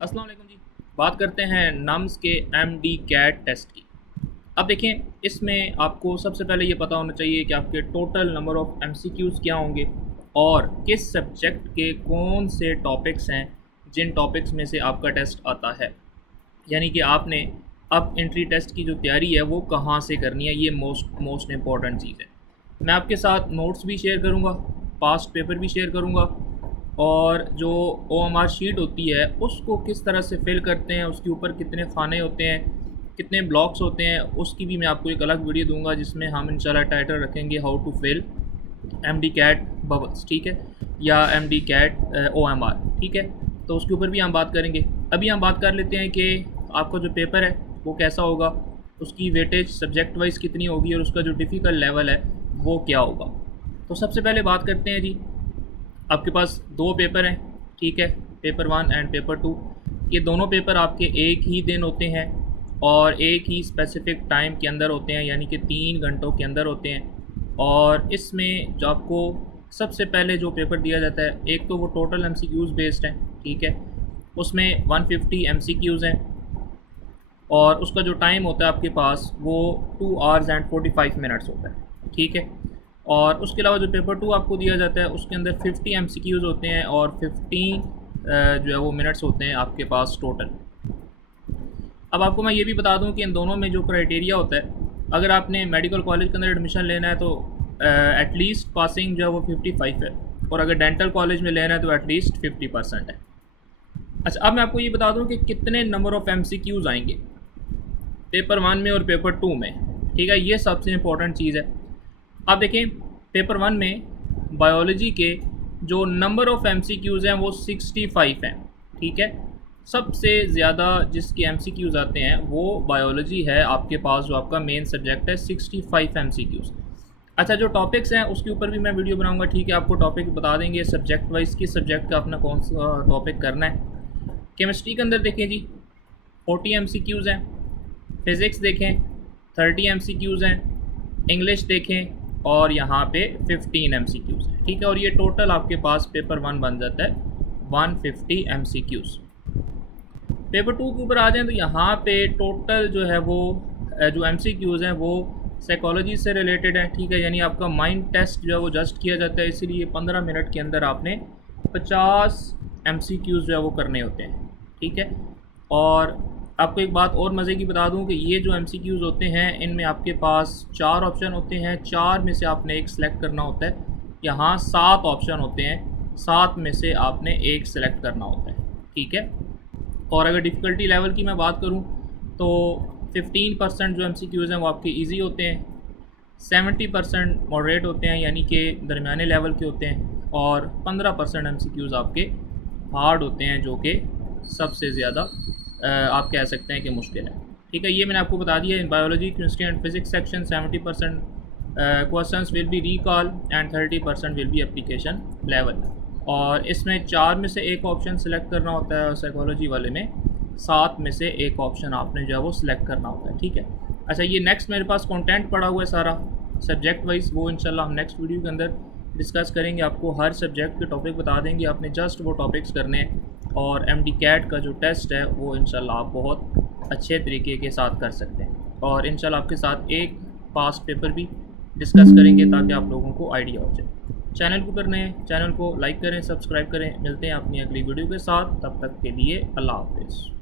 अस्सलाम वालेकुम जी। बात करते हैं नम्स के एमडी कैट टेस्ट की। अब देखें, इसमें आपको सबसे पहले ये पता होना चाहिए कि आपके टोटल नंबर ऑफ़ एमसीक्यूज़ क्या होंगे और किस सब्जेक्ट के कौन से टॉपिक्स हैं जिन टॉपिक्स में से आपका टेस्ट आता है। यानी कि आपने अब एंट्री टेस्ट की जो तैयारी है वो कहाँ से करनी है, ये मोस्ट इम्पॉर्टेंट चीज़ है। मैं आपके साथ नोट्स भी शेयर करूँगा, पास्ट पेपर भी शेयर करूँगा और जो ओएमआर शीट होती है उसको किस तरह से फिल करते हैं, उसके ऊपर कितने खाने होते हैं, कितने ब्लॉक्स होते हैं, उसकी भी मैं आपको एक अलग वीडियो दूंगा जिसमें हम इंशाल्लाह टाइटल रखेंगे how to fill MD CAT bubbles, ठीक है, या एमडी कैट ओएमआर, ठीक है। तो उसके ऊपर भी हम बात करेंगे। अभी हम बात कर लेते हैं कि आपका जो पेपर है वो कैसा होगा, उसकी वेटेज सब्जेक्ट वाइज कितनी होगी और उसका जो डिफ़िकल्ट लेवल है वो क्या होगा। तो सबसे पहले बात करते हैं जी, आपके पास दो पेपर हैं, ठीक है, पेपर 1 एंड पेपर 2। ये दोनों पेपर आपके एक ही दिन होते हैं और एक ही स्पेसिफिक टाइम के अंदर होते हैं, यानी कि 3 घंटों के अंदर होते हैं। और इसमें जो आपको सबसे पहले जो पेपर दिया जाता है, एक तो वो टोटल एमसीक्यूज़ बेस्ड है, ठीक है, उसमें 150 एमसीक्यूज़ हैं और उसका जो टाइम होता है आपके पास वो 2 आवर्स एंड 45 मिनट्स होता है, ठीक है। और उसके अलावा जो पेपर 2 आपको दिया जाता है उसके अंदर 50 एमसीक्यूज़ होते हैं और 15 जो है वो मिनट्स होते हैं आपके पास टोटल। अब आपको मैं ये भी बता दूं कि इन दोनों में जो क्राइटेरिया होता है, अगर आपने मेडिकल कॉलेज के अंदर एडमिशन लेना है तो एटलीस्ट पासिंग जो है वो 55 है, और अगर डेंटल कॉलेज में लेना है तो एटलीस्ट 50% है। अच्छा, अब मैं आपको ये बता दूं कि कितने नंबर ऑफ़ एमसीक्यूज़ आएंगे पेपर 1 में और पेपर 2 में, ठीक है, ये सबसे इम्पोर्टेंट चीज़ है। आप देखें, पेपर 1 में बायोलॉजी के जो नंबर ऑफ़ एमसीक्यूज़ हैं वो 65 हैं, ठीक है। सबसे ज़्यादा जिसके एमसीक्यूज़ आते हैं वो बायोलॉजी है आपके पास, जो आपका मेन सब्जेक्ट है, 65 एमसीक्यूज़। अच्छा, जो टॉपिक्स हैं उसके ऊपर भी मैं वीडियो बनाऊंगा, ठीक है, आपको टॉपिक बता देंगे सब्जेक्ट वाइज, किस सब्जेक्ट का अपना कौन सा टॉपिक करना है। केमिस्ट्री के अंदर देखें जी, 40 एमसीक्यूज़ हैं। फ़िज़िक्स देखें, 30 एमसीक्यूज़ हैं। इंग्लिश देखें और यहाँ पे 15 एमसीक्यूज़ हैं, ठीक है। और ये टोटल आपके पास पेपर 1 बन जाता है 150 एमसीक्यूज़। पेपर 2 के ऊपर आ जाएँ तो यहाँ पे टोटल जो है वो जो एमसीक्यूज़ हैं वो साइकोलॉजी से रिलेटेड है, ठीक है। यानी आपका माइंड टेस्ट जो है वो जस्ट किया जाता है, इसीलिए 15 मिनट के अंदर आपने 50 एमसीक्यूज़ जो है वो करने होते हैं, ठीक है। और आपको एक बात और मज़े की बता दूं कि ये जो एमसीक्यूज़ होते हैं इनमें आपके पास 4 ऑप्शन होते हैं, 4 में से आपने एक सेलेक्ट करना होता है। यहाँ 7 ऑप्शन होते हैं, 7 में से आपने एक सेलेक्ट करना होता है, ठीक है। और अगर डिफ़िकल्टी लेवल की मैं बात करूँ तो 15% जो एमसीक्यूज़ हैं वो आपके ईजी होते हैं, 70% मॉडरेट होते हैं यानी कि दरमियाने लेवल के होते हैं, और 15% एमसीक्यूज़ आपके हार्ड होते हैं, जो कि सबसे ज़्यादा आप कह सकते हैं कि मुश्किल है, ठीक है। ये मैंने आपको बता दिया। In biology, chemistry and physics section 70% questions will be recall and 30% will be application level. और इसमें 4 में से एक ऑप्शन सेलेक्ट करना होता है, और साइकोलॉजी वाले में 7 में से एक ऑप्शन आपने जो है वो सिलेक्ट करना होता है, ठीक है। अच्छा, ये नेक्स्ट मेरे पास कंटेंट पड़ा हुआ है सारा सब्जेक्ट वाइज, वो इंशाल्लाह हम नेक्स्ट वीडियो के अंदर डिस्कस करेंगे। आपको हर सब्जेक्ट के टॉपिक बता देंगे, आपने जस्ट वो टॉपिक्स करने हैं। और एमडी कैट का जो टेस्ट है वो इंशाल्लाह आप बहुत अच्छे तरीके के साथ कर सकते हैं, और इंशाल्लाह आपके साथ एक पास्ट पेपर भी डिस्कस करेंगे ताकि आप लोगों को आइडिया हो जाए। चैनल को करने हैं, चैनल को लाइक करें, सब्सक्राइब करें। मिलते हैं अपनी अगली वीडियो के साथ, तब तक के लिए अल्लाह हाफ़िज़।